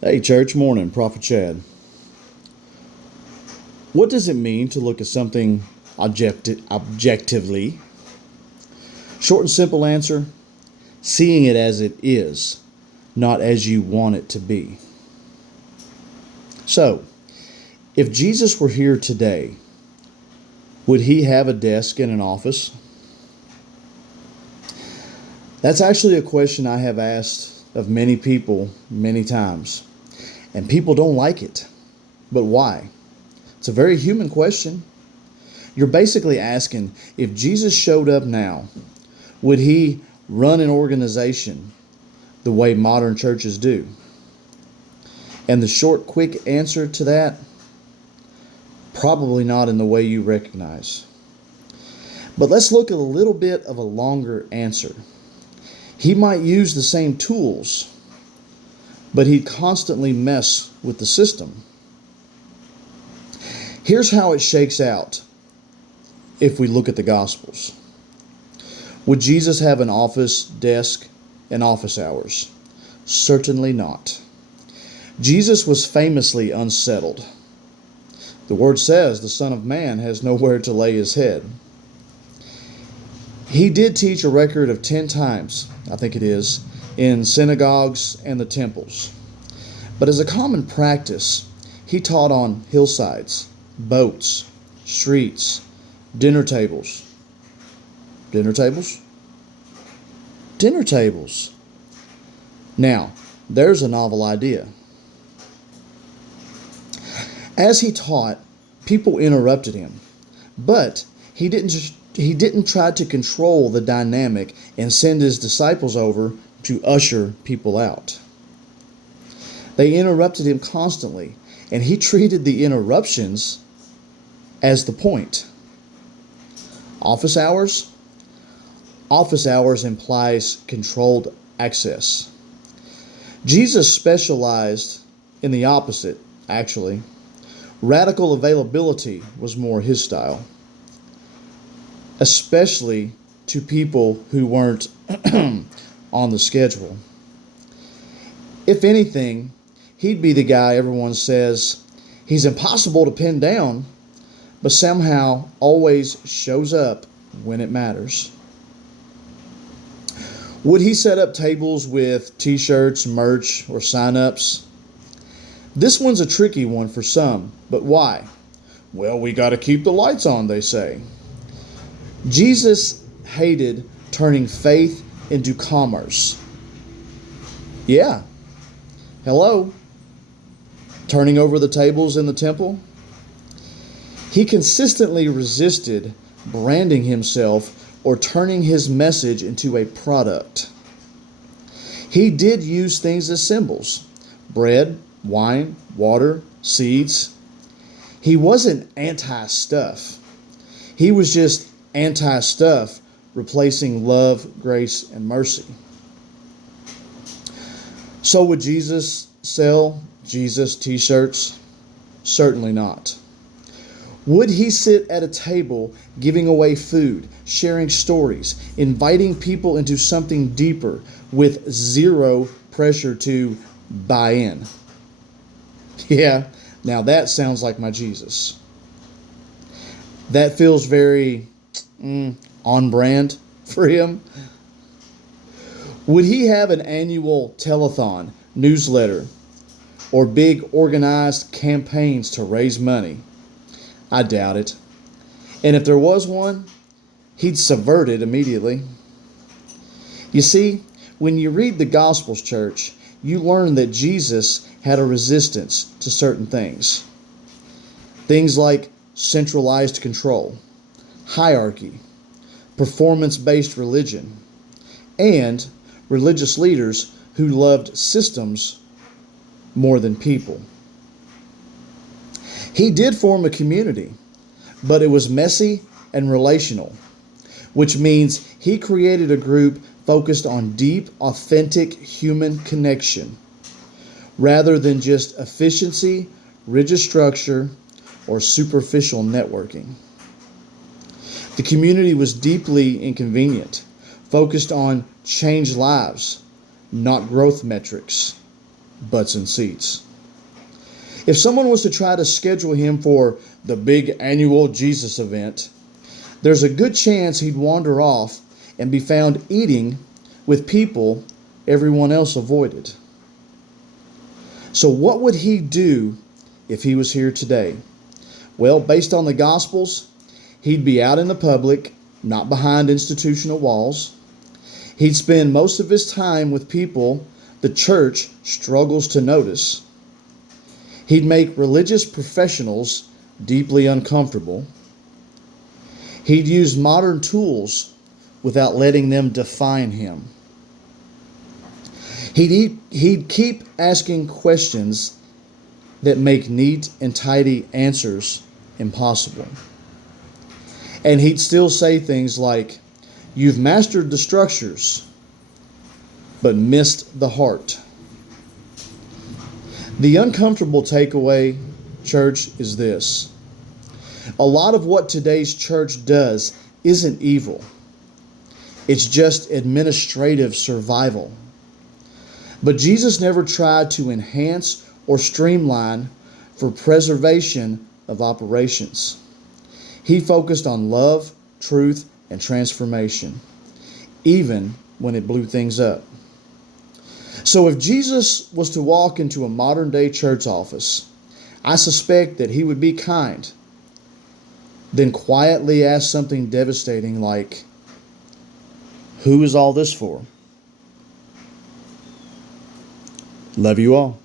Hey, church, morning, Prophet Chad. What does it mean to look at something objectively? Short and simple answer: seeing it as it is, not as you want it to be. So, if Jesus were here today, would he have a desk in an office? That's actually a question I have asked of many people many times, and people don't like it. But why? It's a very human question. You're basically asking, if Jesus showed up now, would he run an organization the way modern churches do? And the short, quick answer to that: probably not in the way you recognize. But let's look at a little bit of a longer answer. He might use the same tools, but he'd constantly mess with the system. Here's how it shakes out if we look at the Gospels. Would Jesus have an office desk and office hours? Certainly not. Jesus was famously unsettled. The word says the Son of Man has nowhere to lay his head. He did teach a record of 10 times, I think it is, in synagogues and the temples. But as a common practice, he taught on hillsides, boats, streets, dinner tables. Dinner tables? Dinner tables. Now, there's a novel idea. As he taught, people interrupted him, but he didn't try to control the dynamic and send his disciples over to usher people out. They interrupted him constantly, and he treated the interruptions as the point. Office hours? Office hours implies controlled access. Jesus specialized in the opposite, actually. Radical availability was more his style, especially to people who weren't on the schedule. If anything, he'd be the guy everyone says he's impossible to pin down, but somehow always shows up when it matters. Would he set up tables with t-shirts, merch, or sign-ups? This one's a tricky one for some, but why? Well, we got to keep the lights on, they say. Jesus hated turning faith into commerce. Yeah. Hello? Turning over the tables in the temple? He consistently resisted branding himself or turning his message into a product. He did use things as symbols: bread, wine, water, seeds. He wasn't anti-stuff. He was just anti-stuff replacing love, grace, and mercy. So would Jesus sell Jesus t-shirts? Certainly not. Would he sit at a table giving away food, sharing stories, inviting people into something deeper with zero pressure to buy in? Yeah, now that sounds like my Jesus. That feels very on brand for him. Would he have an annual telethon, newsletter, or big organized campaigns to raise money? I doubt it. And if there was one, he'd subvert it immediately. You see, when you read the Gospels, church, you learn that Jesus had a resistance to certain things. Things like centralized control, hierarchy, performance-based religion, and religious leaders who loved systems more than people. He did form a community, but it was messy and relational, which means he created a group focused on deep, authentic human connection, rather than just efficiency, rigid structure, or superficial networking. The community was deeply inconvenient, focused on changed lives, not growth metrics. butts in seats. If someone was to try to schedule him for the big annual Jesus event, there's a good chance he'd wander off and be found eating with people everyone else avoided. So what would he do if he was here today? Well, based on the Gospels, he'd be out in the public, not behind institutional walls. He'd spend most of his time with people the church struggles to notice. He'd make religious professionals deeply uncomfortable. He'd use modern tools without letting them define him. He'd keep asking questions that make neat and tidy answers impossible. And he'd still say things like, "You've mastered the structures, but missed the heart." The uncomfortable takeaway, church, is this. A lot of what today's church does isn't evil. It's just administrative survival. But Jesus never tried to enhance or streamline for preservation of operations. He focused on love, truth, and transformation, even when it blew things up. So if Jesus was to walk into a modern-day church office, I suspect that he would be kind, then quietly ask something devastating like, "Who is all this for?" Love you all.